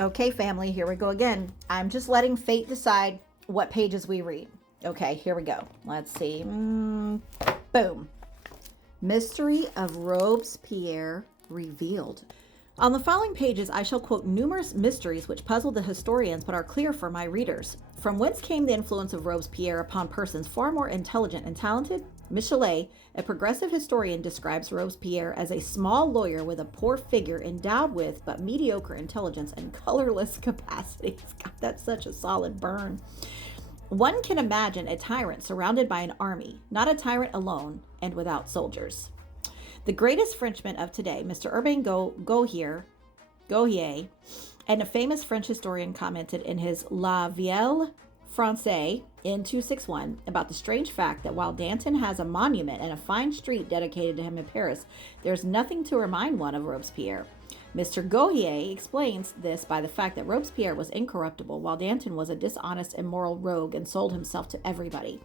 Okay, family, here we go again. I'm just letting fate decide what pages we read. Okay, here we go. Let's see. Boom. Mystery of Robespierre revealed. On the following pages, I shall quote numerous mysteries which puzzle the historians but are clear for my readers. From whence came the influence of Robespierre upon persons far more intelligent and talented? Michelet, a progressive historian, describes Robespierre as a small lawyer with a poor figure endowed with but mediocre intelligence and colorless capacities. God, that's such a solid burn. One can imagine a tyrant surrounded by an army, not a tyrant alone and without soldiers. The greatest Frenchman of today, Mr. Urbain Gouhier, and a famous French historian commented in his La Vielle Francais in 261 about the strange fact that while Danton has a monument and a fine street dedicated to him in Paris, there's nothing to remind one of Robespierre. Mr. Gouhier explains this by the fact that Robespierre was incorruptible, while Danton was a dishonest, immoral rogue and sold himself to everybody.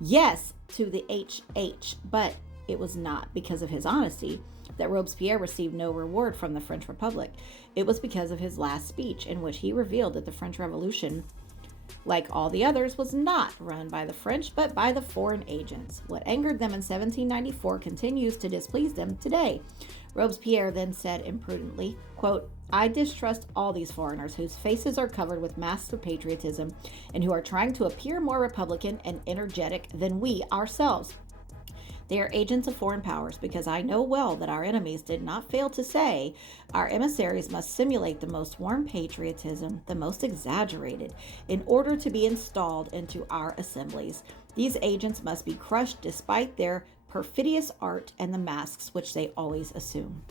Yes, to the HH, but it was not because of his honesty that Robespierre received no reward from the French Republic. It was because of his last speech, in which he revealed that the French Revolution, like all the others, was not run by the French but by the foreign agents. What angered them in 1794 continues to displease them today. Robespierre then said imprudently, quote, I distrust all these foreigners whose faces are covered with masks of patriotism and who are trying to appear more Republican and energetic than we ourselves. They are agents of foreign powers, because I know well that our enemies did not fail to say our emissaries must simulate the most warm patriotism, the most exaggerated, in order to be installed into our assemblies. These agents must be crushed despite their perfidious art and the masks which they always assume.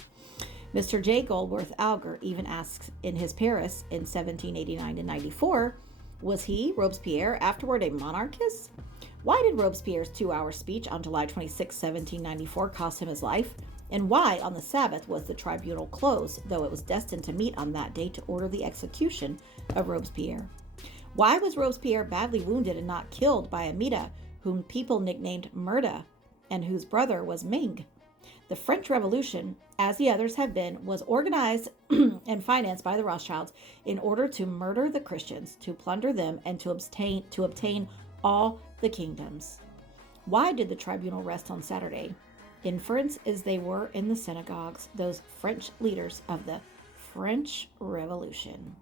Mr. J. Goldworth Alger even asks in his Paris in 1789 to 94, was he, Robespierre, afterward a monarchist? Why did Robespierre's 2-hour speech on July 26, 1794 cost him his life? And why, on the Sabbath, was the tribunal closed, though it was destined to meet on that day to order the execution of Robespierre? Why was Robespierre badly wounded and not killed by Amida, whom people nicknamed Murda, and whose brother was Ming? The French Revolution, as the others have been, was organized and financed by the Rothschilds in order to murder the Christians, to plunder them, and to obtain all the kingdoms. Why did the tribunal rest on Saturday? Inference is they were in the synagogues, those French leaders of the French Revolution.